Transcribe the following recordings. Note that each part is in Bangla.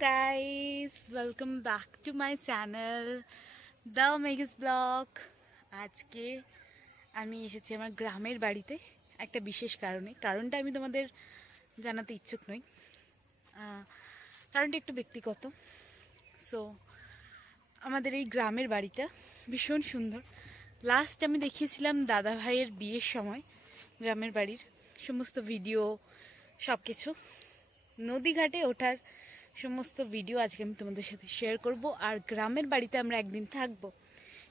guys, welcome back to my channel The Megh's Vlog। আজকে আমি এসেছি আমার গ্রামের বাড়িতে একটা বিশেষ কারণটা আমি তোমাদের জানাতে ইচ্ছুক নই। কারণটা একটু ব্যক্তিগত। সো আমাদের এই গ্রামের বাড়িটা ভীষণ সুন্দর। লাস্ট আমি দেখিয়েছিলাম দাদা ভাইয়ের বিয়ের সময় গ্রামের বাড়ির সমস্ত ভিডিও, সব কিছু নদী ঘাটে ওঠার সমস্ত ভিডিও আজকে আমি তোমাদের সাথে শেয়ার করব। আর গ্রামের বাড়িতে আমরা একদিন থাকবো,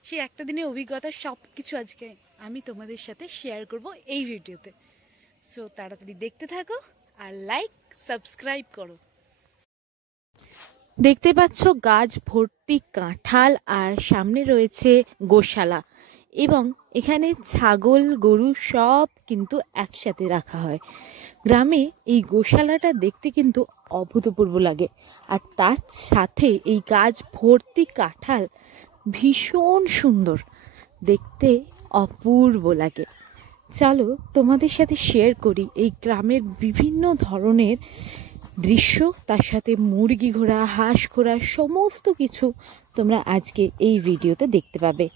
সেই একটা দিনের অভিজ্ঞতা সব কিছু আজকে আমি তোমাদের সাথে শেয়ার করব এই ভিডিওতে। সো তাড়াতাড়ি দেখতে থাকো আর লাইক সাবস্ক্রাইব করো। দেখতে পাচ্ছ গাছ ভর্তি কাঁঠাল আর সামনে রয়েছে গোশালা, এবং এখানে ছাগল গরু সব কিন্তু একসাথে রাখা হয়। গ্রামে এই গোশালাটা দেখতে কিন্তু অভূতপূর্ব লাগে, আর তার সাথে এই গাছ ভর্তি কাঁঠাল ভীষণ সুন্দর দেখতে, অপূর্ব লাগে। চলো তোমাদের সাথে শেয়ার করি এই গ্রামের বিভিন্ন ধরনের দৃশ্য, তার সাথে মুরগি ঘোড়া, হাঁস ঘোড়া সমস্ত কিছু তোমরা আজকে এই ভিডিওতে দেখতে পাবে।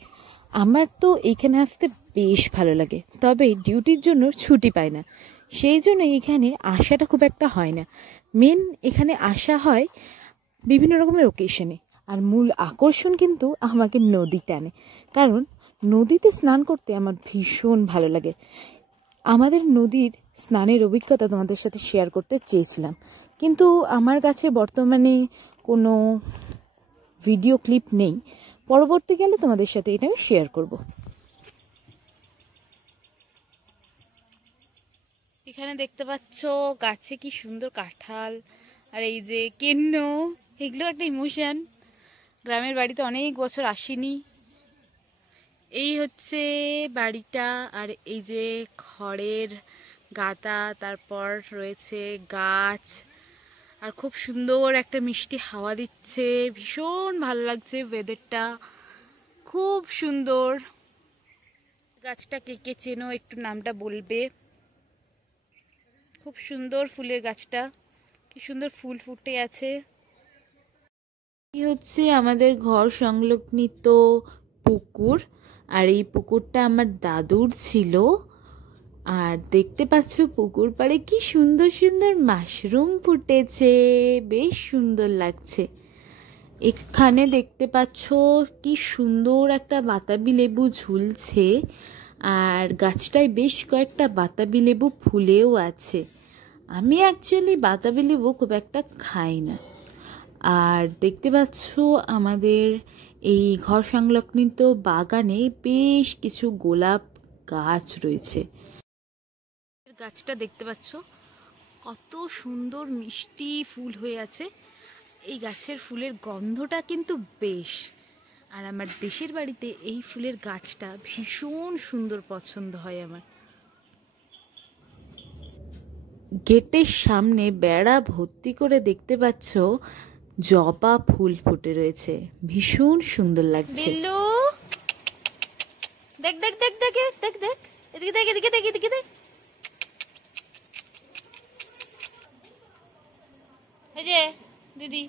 আমার তো এইখানে আসতে বেশ ভালো লাগে, তবে ডিউটির জন্য ছুটি পাই না, সেই জন্য এখানে আসাটা খুব একটা হয় না। মেন এখানে আসা হয় বিভিন্ন রকমের ওকেশনে, আর মূল আকর্ষণ কিন্তু আমাকে নদী টানে, কারণ নদীতে স্নান করতে আমার ভীষণ ভালো লাগে। আমাদের নদীর স্নানের অভিজ্ঞতা তোমাদের সাথে শেয়ার করতে চেয়েছিলাম, কিন্তু আমার কাছে বর্তমানে কোনো ভিডিও ক্লিপ নেই। পরবর্তীকালে তোমাদের সাথে এটা আমি শেয়ার করব। এখানে দেখতে পাচ্ছ গাছে কি সুন্দর কাঁঠাল, আর এই যে কেন্ন, এগুলো একটা ইমোশন। গ্রামের বাড়িতে অনেক বছর আসিনি। এই হচ্ছে বাড়িটা, আর এই যে খড়ের গাদা, তারপর রয়েছে গাছ, আর খুব সুন্দর একটা মিষ্টি হাওয়া দিচ্ছে, ভীষণ ভালো লাগছে ওয়েদারটা, খুব সুন্দর। গাছটা কে কে চেনো একটু নামটা বলবে। খুব সুন্দর ফুলের গাছটা, কি সুন্দর ফুল ফুটে আছে। এই হচ্ছে আমাদের ঘর সংলগ্নিত পুকুর, আর এই পুকুরটা আমার দাদুর ছিল। আর দেখতে পাচ্ছ পুকুর পাড়ে কি সুন্দর সুন্দর মাশরুম ফুটেছে, বেশ সুন্দর লাগছে। এখানে দেখতে পাচ্ছ কি সুন্দর একটা বাতাবি লেবু ঝুলছে, আর গাছটায় বেশ কয়েকটা বাতাবি লেবু ফুলেও আছে। আমি অ্যাকচুয়ালি বাতাবি লেবু খুব একটা খাই না। আর দেখতে পাচ্ছ আমাদের এই ঘর সংলগ্নিত বাগানে বেশ কিছু গোলাপ গাছ রয়েছে। গাছটা দেখতে পাচ্ছ কত সুন্দর মিষ্টি ফুল হয়ে আছে। এই গাছের ফুলের গন্ধটা কিন্তু বেশ, আর আমার দেশের বাড়িতে এই ফুলের গাছটা ভীষণ সুন্দর পছন্দ হয় আমার। গেটের সামনে বেড়া ভর্তি করে দেখতে পাচ্ছ জবা ফুল ফুটে রয়েছে, ভীষণ সুন্দর লাগছে। বিল্লু দেখ দেখ দেখ দেখ দেখ দেখ, এদিকে দেখ এদিকে দেখ এদিকে দেখ। এই যে দিদি,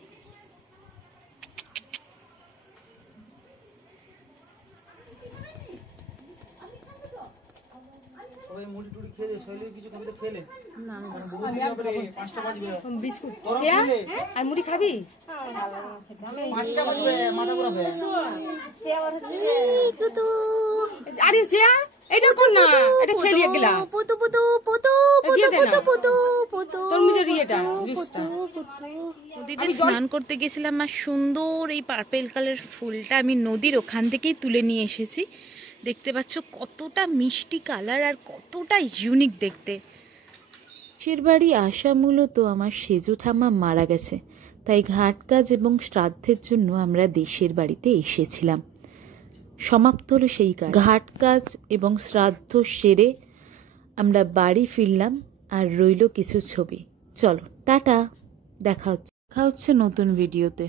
সবাই মুড়ি টুড়ি খেয়ে শৈলে কিছু খাবি তো খেলে না, পাঁচটা বাজবে বিস্কুট আর মুড়ি খাবি, পাঁচটা বাজবে মাথা ঘুরাবে। আরে সিয়া এটা কোন না, এটা খেলিয়ে গেলা পুতু পুতু পুতু পুতু পুতু পুতু তোর মিজরি এটা জুসটা। নদীতে স্নান করতে গেছিলাম, আর সুন্দর এই পার্পেল কালার ফুলটা আমি নদীর ওখান থেকেই তুলে নিয়ে এসেছি। দেখতে পাচ্ছ কতটা মিষ্টি কালার আর কতটা ইউনিক দেখতে। দেশের বাড়ি আসা মূলত আমার সেজু ঠাম্মা মারা গেছে, তাই ঘাট কাজ এবং শ্রাদ্ধের জন্য আমরা দেশের বাড়িতে এসেছিলাম। সমাপ্ত হলো সেই কাজ, ঘাট কাজ এবং শ্রাদ্ধ সেরে আমরা বাড়ি ফিরলাম, আর রইল কিছু ছবি। চলো টাটা, দেখা হচ্ছে নতুন ভিডিওতে।